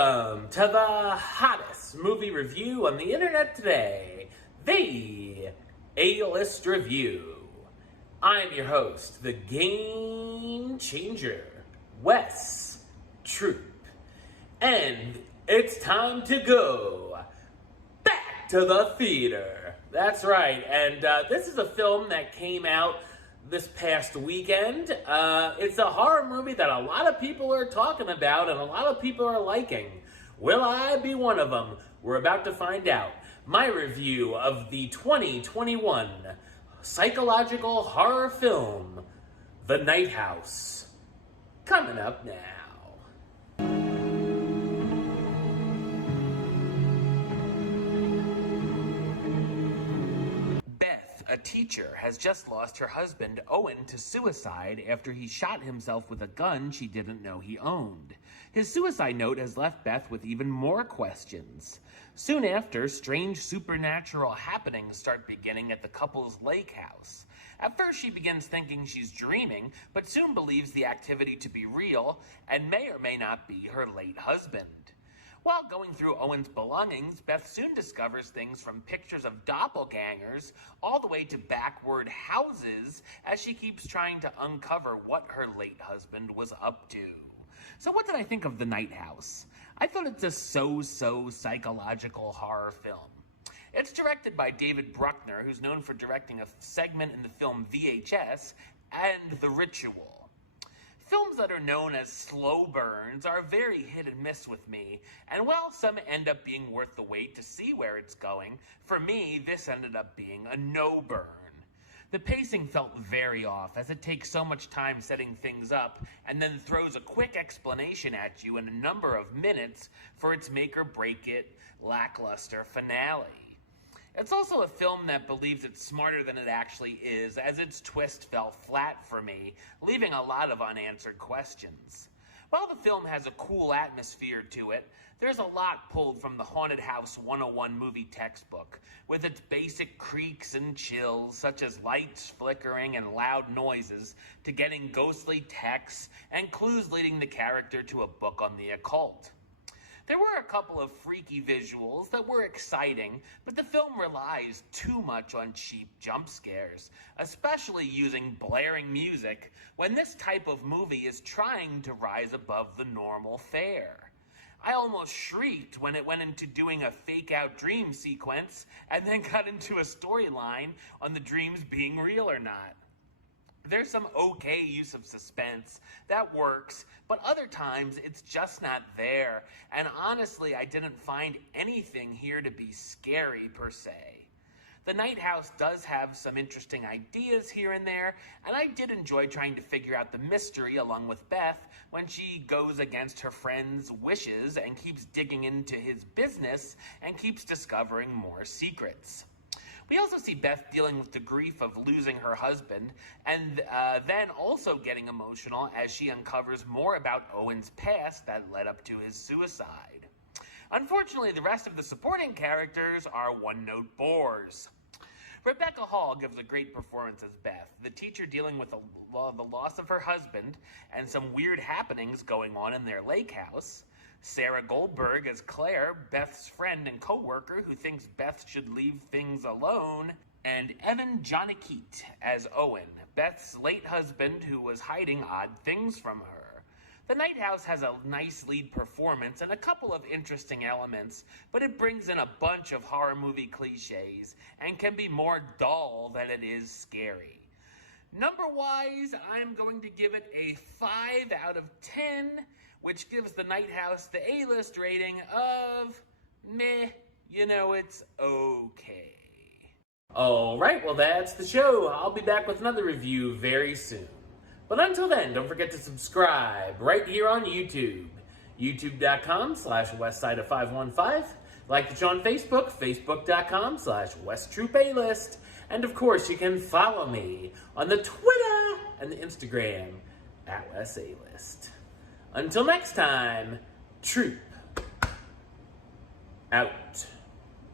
Welcome to the hottest movie review on the internet today, the A-List Review. I'm your host, the Game Changer, Wes Troop. And it's time to go back to the theater. That's right, and this is a film that came out this past weekend. It's a horror movie that a lot of people are talking about and a lot of people are liking. Will I be one of them? We're about to find out. My review of the 2021 psychological horror film, The Night House. Coming up now. A teacher has just lost her husband, Owen, to suicide after he shot himself with a gun she didn't know he owned. His suicide note has left Beth with even more questions. Soon after, strange supernatural happenings start beginning at the couple's lake house. At first, she begins thinking she's dreaming, but soon believes the activity to be real and may or may not be her late husband. While going through Owen's belongings, Beth soon discovers things from pictures of doppelgangers all the way to backward houses as she keeps trying to uncover what her late husband was up to. So what did I think of The Night House? I thought it's a so-so psychological horror film. It's directed by David Bruckner, who's known for directing a segment in the film VHS and The Ritual. Films that are known as slow burns are very hit and miss with me, and while some end up being worth the wait to see where it's going, for me, this ended up being a no burn. The pacing felt very off, as it takes so much time setting things up, and then throws a quick explanation at you in a number of minutes for its make-or-break-it, lackluster finale. It's also a film that believes it's smarter than it actually is, as its twist fell flat for me, leaving a lot of unanswered questions. While the film has a cool atmosphere to it, there's a lot pulled from the Haunted House 101 movie textbook, with its basic creaks and chills, such as lights flickering and loud noises, to getting ghostly texts and clues leading the character to a book on the occult. There were a couple of freaky visuals that were exciting, but the film relies too much on cheap jump scares, especially using blaring music when this type of movie is trying to rise above the normal fare. I almost shrieked when it went into doing a fake-out dream sequence and then got into a storyline on the dreams being real or not. There's some okay use of suspense that works, but other times it's just not there, and honestly, I didn't find anything here to be scary per se. The Night House does have some interesting ideas here and there, and I did enjoy trying to figure out the mystery along with Beth when she goes against her friend's wishes and keeps digging into his business and keeps discovering more secrets. We also see Beth dealing with the grief of losing her husband, and then also getting emotional as she uncovers more about Owen's past that led up to his suicide. Unfortunately, the rest of the supporting characters are one-note bores. Rebecca Hall gives a great performance as Beth, the teacher dealing with the loss of her husband and some weird happenings going on in their lake house. Sarah Goldberg as Claire, Beth's friend and co-worker who thinks Beth should leave things alone. And Evan Jonikeet as Owen, Beth's late husband who was hiding odd things from her. The Night House has a nice lead performance and a couple of interesting elements, but it brings in a bunch of horror movie cliches and can be more dull than it is scary. Number-wise, I'm going to give it a 5 out of 10, which gives The Night House the A-list rating of meh, it's okay. Alright, well that's the show. I'll be back with another review very soon. But until then, don't forget to subscribe right here on YouTube. youtube.com/westside515. Like the show on Facebook, facebook.com/WesTroopAlist. And of course, you can follow me on the Twitter and the Instagram @WesAlist. Until next time, Troop out.